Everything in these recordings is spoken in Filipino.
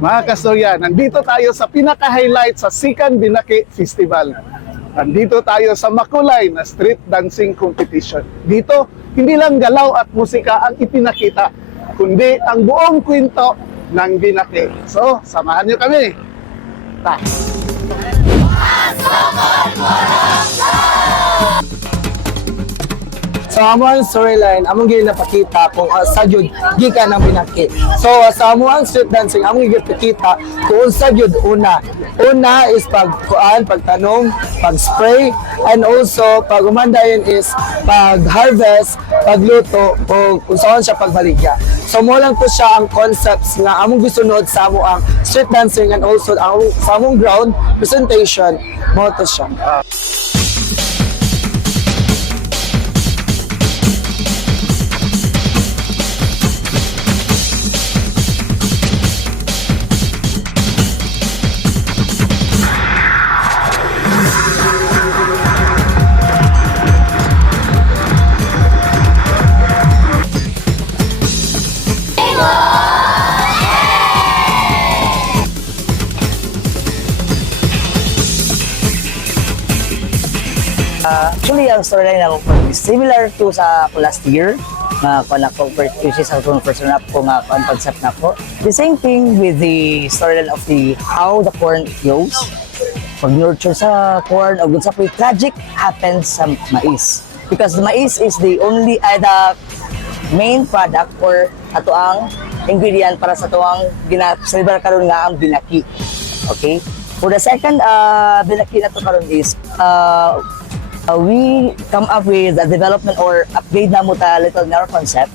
Mga kastorya, nandito tayo sa pinaka-highlight sa Sikan Binaki Festival. Nandito tayo sa makulay na street dancing competition. Dito, hindi lang galaw at musika ang ipinakita, kundi ang buong kwento ng Binaki. So, samahan niyo kami. Ta! So among storyline, among ginapakita kung sa jud gikan ng Binaki. So sa among street dancing, among ginapakita kung sa jud una is pagtanong, pag-spray, and also pag umandayon is pag-harvest, pagluto, o kung saan siya pagbaligya. So mo lang to siya ang concepts nga among gisunod sa among street dancing, and also sa among ground presentation mo to siya. Actually, ang storyline na is similar to sa last year nga kung ako purchase sa kung person up ko nga kung concept na ko. The same thing with the storyline of the how the corn grows. Pag nurture sa corn o sa tragic happens sa mais. Because the mais is the only the main product or ato ang ingredient para sa tuwang gina-silver karon nga ang Binaki. Okay? For the second Binaki na to karon is we come up with a development or upgrade na mo ta little narrow concept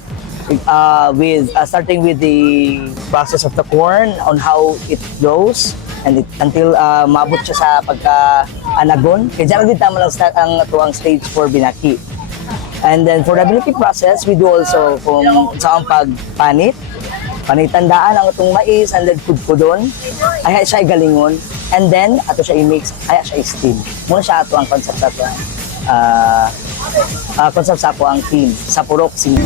with starting with the process of the corn on how it grows and until maabot siya sa pagka-anagon. Kaya dyan rin tama lang start ang tuwang stage for Binaki. And then for the Binaki process, we do also kung saan pagpanit, panitandaan ang itong mais and then pudpudon, ay siya galingon, and then ato siya i-mix, ay siya i-steam. Muna siya ato ang concept sa ito. Concept sa ako ang team sa Purok City.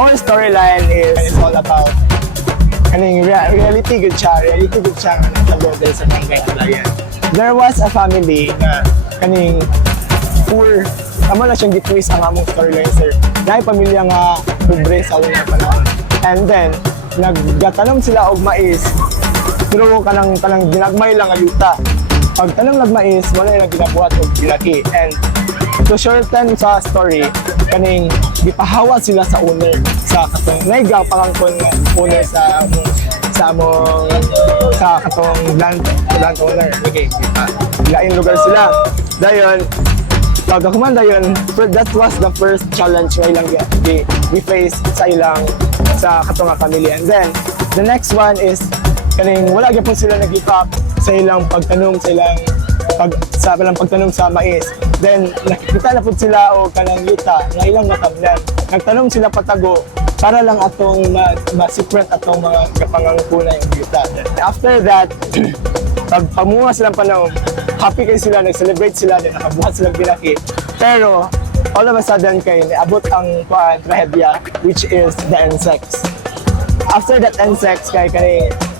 Our storyline is all about reality good siya nga nagtagodel sa Barangay Kalayan. There was a family na kaning poor, tama na siyang gitwist ang among storyline, sir. Naay pamilya nga pobre sa unang panahon. And then, nagtanom sila og mais, pero kanang ginagmay lang ayuta. Pag tanong nagmais, wala yung ginabuhat og Binaki. And to shorten sa story, kaning gipahawa sila sa owner sa katong naigaw pangangkon nga owner sa katong land owner. Okay, lain lugar sila. Dayon pag human dayon, that was the first challenge nga ilang we face sa ilang sa katong family. And then the next one is kaning wala gyud sila nag-give up sa ilang pagtanong sa ilang pagtanong sa mais. Then nakita na po sila o kanang yuta nga ilang natablan. Nagtanong sila patago para lang atong ma-secret atong mga kapangangkunay yung yuta. After that, pag pamunga silang panahon, happy kayo sila, nag-celebrate sila, then nakabuhat silang Binaki. Pero all of a sudden kayo, naabot ang trahedya, which is the insects. After that insects, kay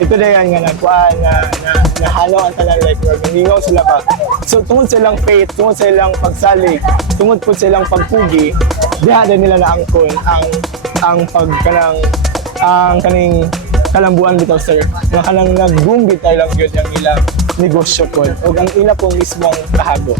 ito na yan nga nagkuhan na halo ang tanan, like nangingaw sila ba. So tungod silang faith, tungod silang pagsalig, tungod po silang pagpugi, diha din nila naangkon ang kaning kalambuan bitaw, sir. Nga kanang nag-boom bitay lang yun ang ilang negosyo po o ang ila pong mismong kahago.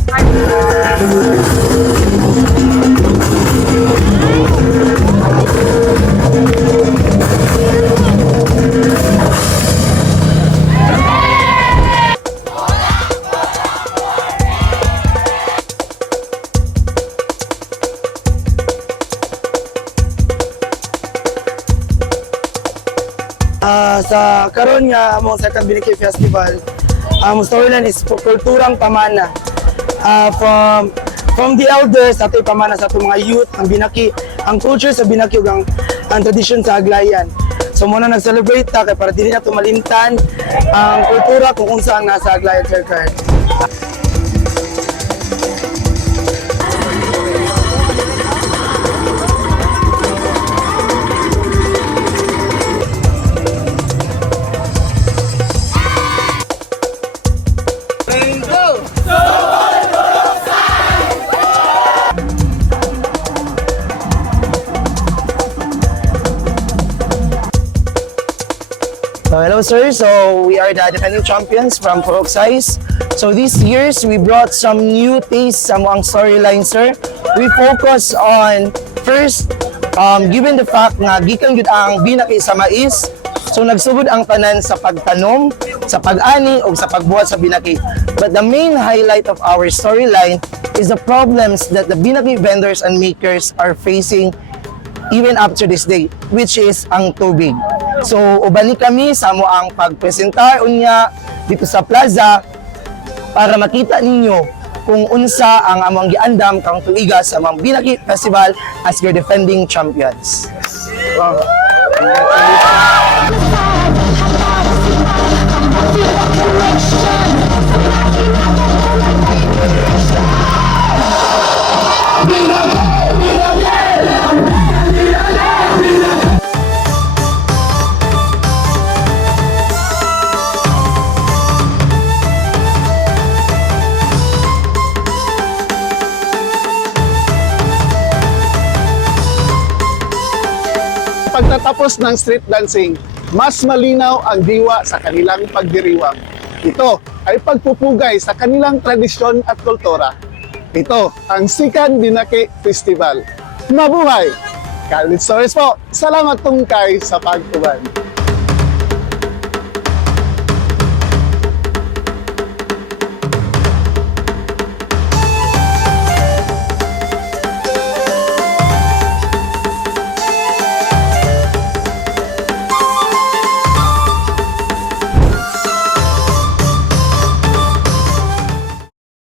Sa karon nga among second Binaki Festival, storyline is kulturang pamana. From the elders, ato pamana sa itong mga youth, ang binaki, ang culture sa binaki, ug ang tradisyon sa Aglayan. So muna nag-celebrate ta, kaya para dili na ito malimtan ang kultura kung unsa ang nasa Aglayan Circle. So hello sir, so we are the defending champions from Purok Size. So these years, we brought some new tastes sa mga storyline sir. We focus on first, given the fact nga gikan gyud ang binaki sa mais, so nagsugod ang tanan sa pagtanom, sa pag-ani o sa pagbuhat sa binaki. But the main highlight of our storyline is the problems that the binaki vendors and makers are facing even up to this day, which is ang tubig. So, ubani kami sa mo ang pagpresentar unya dito sa plaza para makita ninyo kung unsa ang among giandam kang tuiga sa mga Binaki Festival as your defending champions. Wow. Pagtatapos ng street dancing, mas malinaw ang diwa sa kanilang pagdiriwang. Ito ay pagpupugay sa kanilang tradisyon at kultura. Ito ang Sikan Binaki Festival. Mabuhay! Khalid Torres po, salamat tungkay sa pagtuban.